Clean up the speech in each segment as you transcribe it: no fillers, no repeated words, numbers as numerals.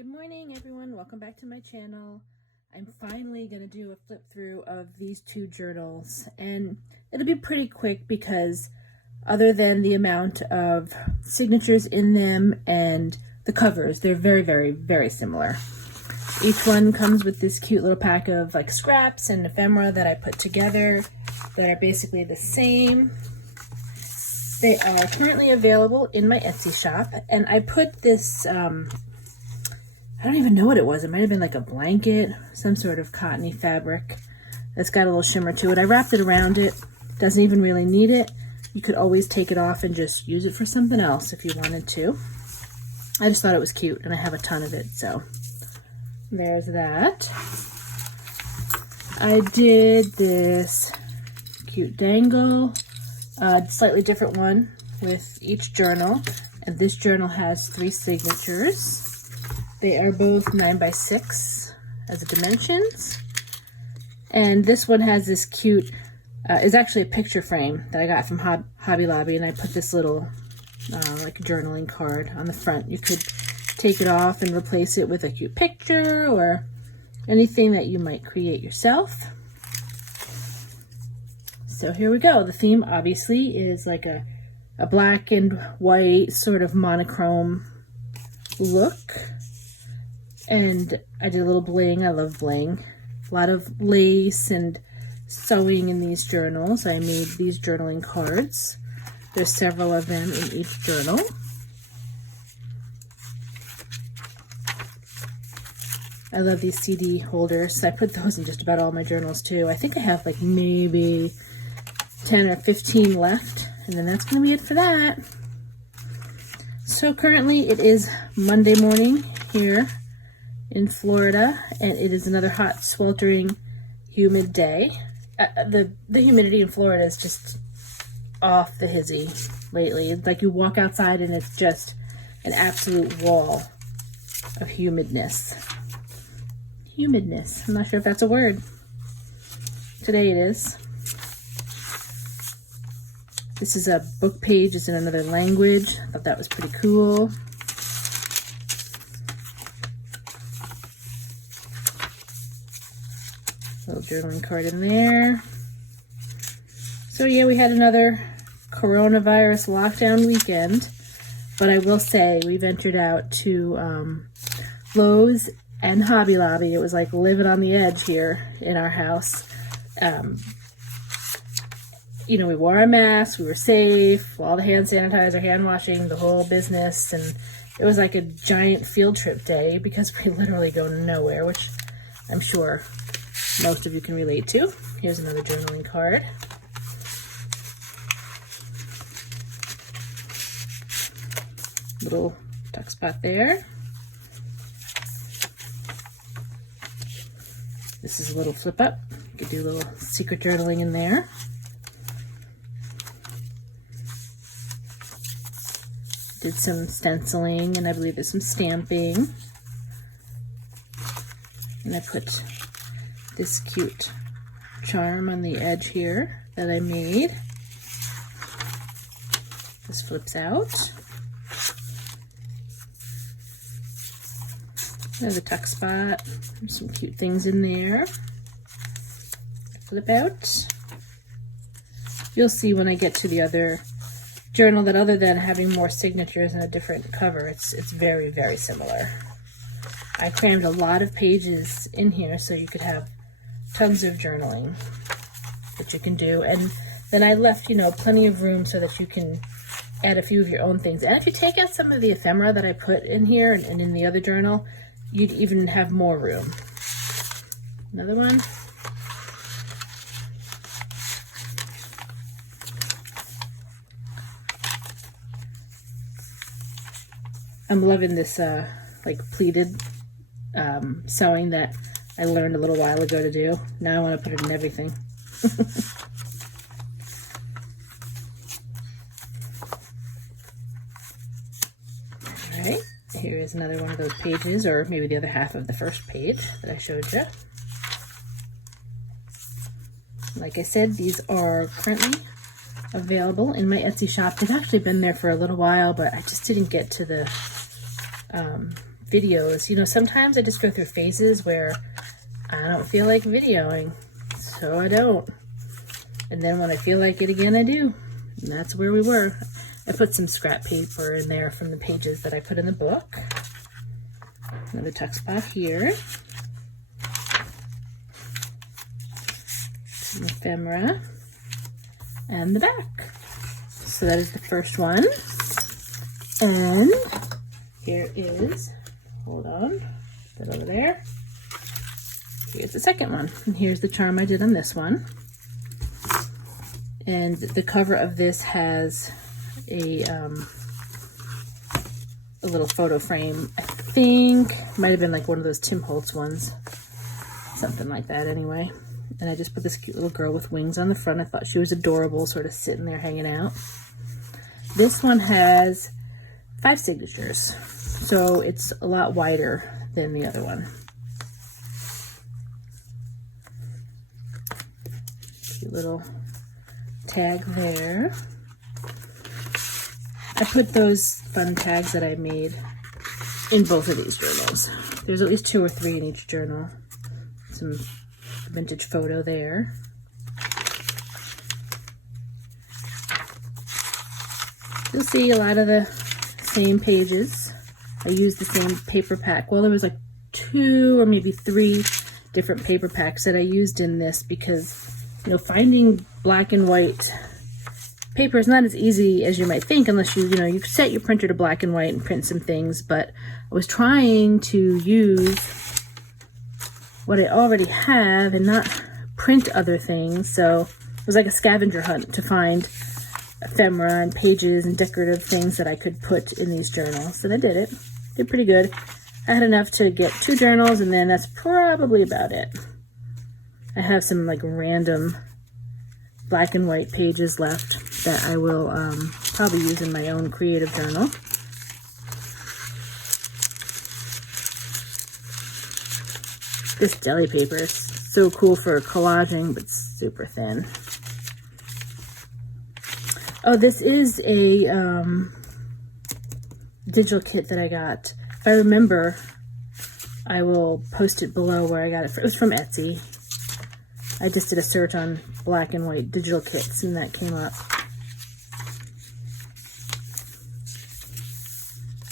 Good morning, everyone. Welcome back to my channel. I'm finally going to do a flip through of these two journals, and it'll be pretty quick because other than the amount of signatures in them and the covers, they're very, very, very similar. Each one comes with this cute little pack of like scraps and ephemera that I put together that are basically the same. They are currently available in my Etsy shop, and I put this I don't even know what it was. It might have been like a blanket, some sort of cottony fabric that's got a little shimmer to it. I wrapped it around it. Doesn't even really need it. You could always take it off and just use it for something else if you wanted to. I just thought it was cute, and I have a ton of it, so there's that. I did this cute dangle, slightly different one with each journal, and this journal has 3 signatures. They are both 9x6 as the dimensions. And this one has this cute, is actually a picture frame that I got from Hobby Lobby, and I put this little like journaling card on the front. You could take it off and replace it with a cute picture or anything that you might create yourself. So here we go. The theme obviously is like a black and white sort of monochrome look. And I did a little bling. I love bling. A lot of lace and sewing in these journals. I made these journaling cards. There's several of them in each journal. I love these CD holders. I put those in just about all my journals too. I think I have like maybe 10 or 15 left, and then that's going to be it for that. So currently it is Monday morning here in Florida, and it is another hot, sweltering, humid day. The humidity in Florida is just off the hizzy lately. It's like you walk outside and it's just an absolute wall of humidness. Humidness. I'm not sure if that's a word. Today it is. This is a book page. It's in another language. I thought that was pretty cool. Little journaling card in there. So yeah, we had another coronavirus lockdown weekend, but I will say we ventured out to Lowe's and Hobby Lobby. It was like living on the edge here in our house. You know, we wore our masks, we were safe, all the hand sanitizer, hand washing, the whole business, and it was like a giant field trip day because we literally go nowhere, which I'm sure most of you can relate to. Here's another journaling card. Little tuck spot there. This is a little flip up. You could do a little secret journaling in there. Did some stenciling, and I believe there's some stamping. And I put this cute charm on the edge here that I made. This flips out. Another tuck spot. There's some cute things in there. Flip out. You'll see when I get to the other journal that other than having more signatures and a different cover, it's very, very similar. I crammed a lot of pages in here so you could have tons of journaling that you can do, and then I left, you know, plenty of room so that you can add a few of your own things. And if you take out some of the ephemera that I put in here and in the other journal, you'd even have more room. Another one. I'm loving this like pleated sewing that I learned a little while ago to do. Now I want to put it in everything. Alright, here is another one of those pages, or maybe the other half of the first page that I showed you. Like I said, these are currently available in my Etsy shop. They've actually been there for a little while, but I just didn't get to the videos. You know, sometimes I just go through phases where I don't feel like videoing, so I don't. And then when I feel like it again, I do. And that's where we were. I put some scrap paper in there from the pages that I put in the book. Another tuck spot here. Some ephemera. And the back. So that is the first one. And here is, hold on, put it over there. Here's the second one. And here's the charm I did on this one. And the cover of this has a little photo frame. I think might have been like one of those Tim Holtz ones. Something like that anyway. And I just put this cute little girl with wings on the front. I thought she was adorable, sort of sitting there hanging out. This one has 5 signatures, so it's a lot wider than the other one. Cute little tag there. I put those fun tags that I made in both of these journals. There's at least 2 or 3 in each journal. Some vintage photo there. You'll see a lot of the same pages. I used the same paper pack. Well, there was like 2 or maybe 3 different paper packs that I used in this because, you know, finding black and white paper is not as easy as you might think unless you set your printer to black and white and print some things. But I was trying to use what I already have and not print other things. So it was like a scavenger hunt to find ephemera and pages and decorative things that I could put in these journals. And I did it. Did pretty good. I had enough to get 2 journals, and then that's probably about it. I have some like random black and white pages left that I will probably use in my own creative journal. This deli paper is so cool for collaging, but super thin. Oh, this is a digital kit that I got. If I remember, I will post it below where I got it. It was from Etsy. I just did a search on black and white digital kits, and that came up.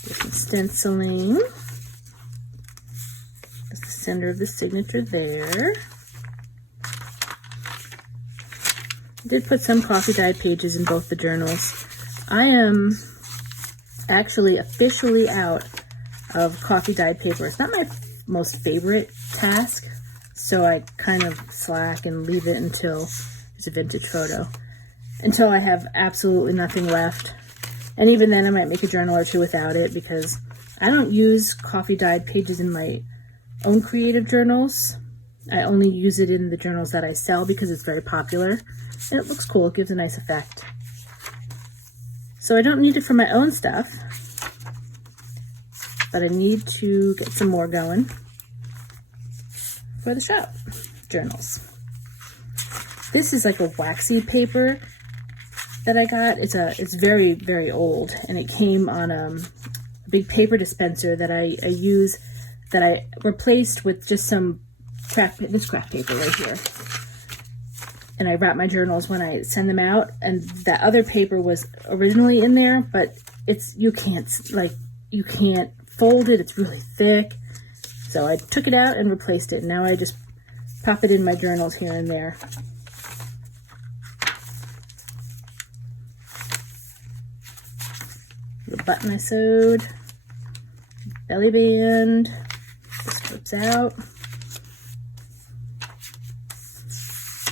Get some stenciling. That's the center of the signature there. I did put some coffee dyed pages in both the journals. I am actually officially out of coffee dyed paper. It's not my most favorite task, so I kind of slack and leave it until there's a vintage photo, until I have absolutely nothing left. And even then I might make a journal or 2 without it, because I don't use coffee dyed pages in my own creative journals. I only use it in the journals that I sell because it's very popular. And it looks cool, it gives a nice effect. So I don't need it for my own stuff, but I need to get some more going for the shop journals. This is like a waxy paper that I got. It's very, very old, and it came on a big paper dispenser that I use, that I replaced with just some this craft paper right here. And I wrap my journals when I send them out, and that other paper was originally in there, but you can't fold it. It's really thick. So I took it out and replaced it. And now I just pop it in my journals here and there. The button I sewed, belly band, this flips out.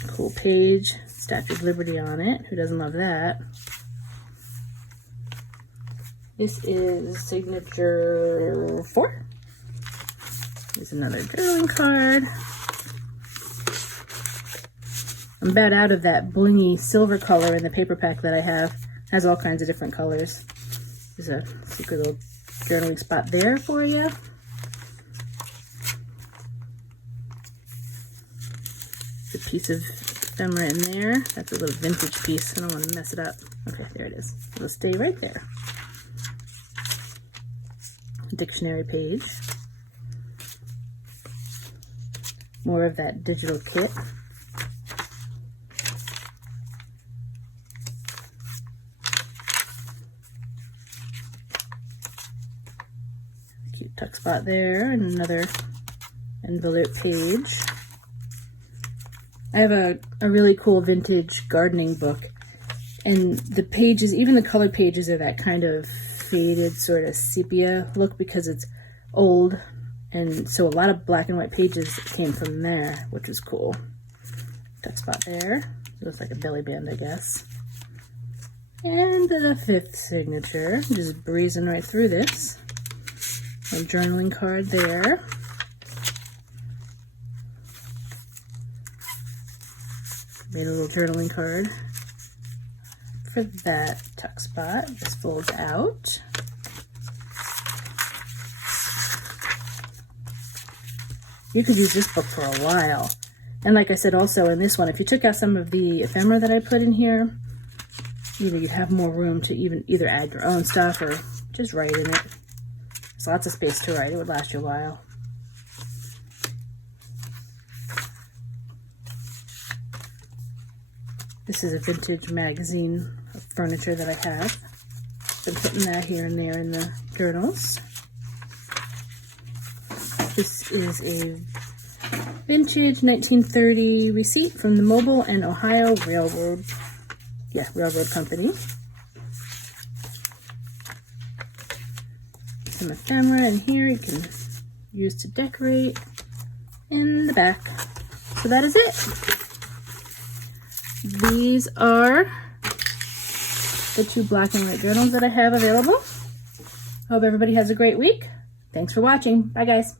Cool page, Statue of Liberty on it. Who doesn't love that? This is signature 4. There's another journaling card. I'm about out of that blingy silver color in the paper pack that I have. It has all kinds of different colors. There's a secret little journaling spot there for you. A piece of ephemera in there. That's a little vintage piece. I don't want to mess it up. Okay, there it is. It'll stay right there. dictionary page. More of that digital kit. Cute tuck spot there, and another envelope page. I have a really cool vintage gardening book, and the pages, even the color pages, are that kind of faded sort of sepia look because it's old, and so a lot of black and white pages came from there, which was cool. Tuck spot there. Looks like a belly band, I guess. And the 5th signature, just breezing right through this. A journaling card there. Made a little journaling card for that tuck spot. This folds out. You could use this book for a while. And like I said also in this one, if you took out some of the ephemera that I put in here, you'd have more room to either add your own stuff or just write in it. There's lots of space to write. It would last you a while. This is a vintage magazine of furniture that I have. Been putting that here and there in the journals. This is a vintage 1930 receipt from the Mobile and Ohio Railroad. Yeah, Railroad Company. Some ephemera in here you can use to decorate in the back. So that is it. These are the 2 black and white journals that I have available. Hope everybody has a great week. Thanks for watching. Bye, guys.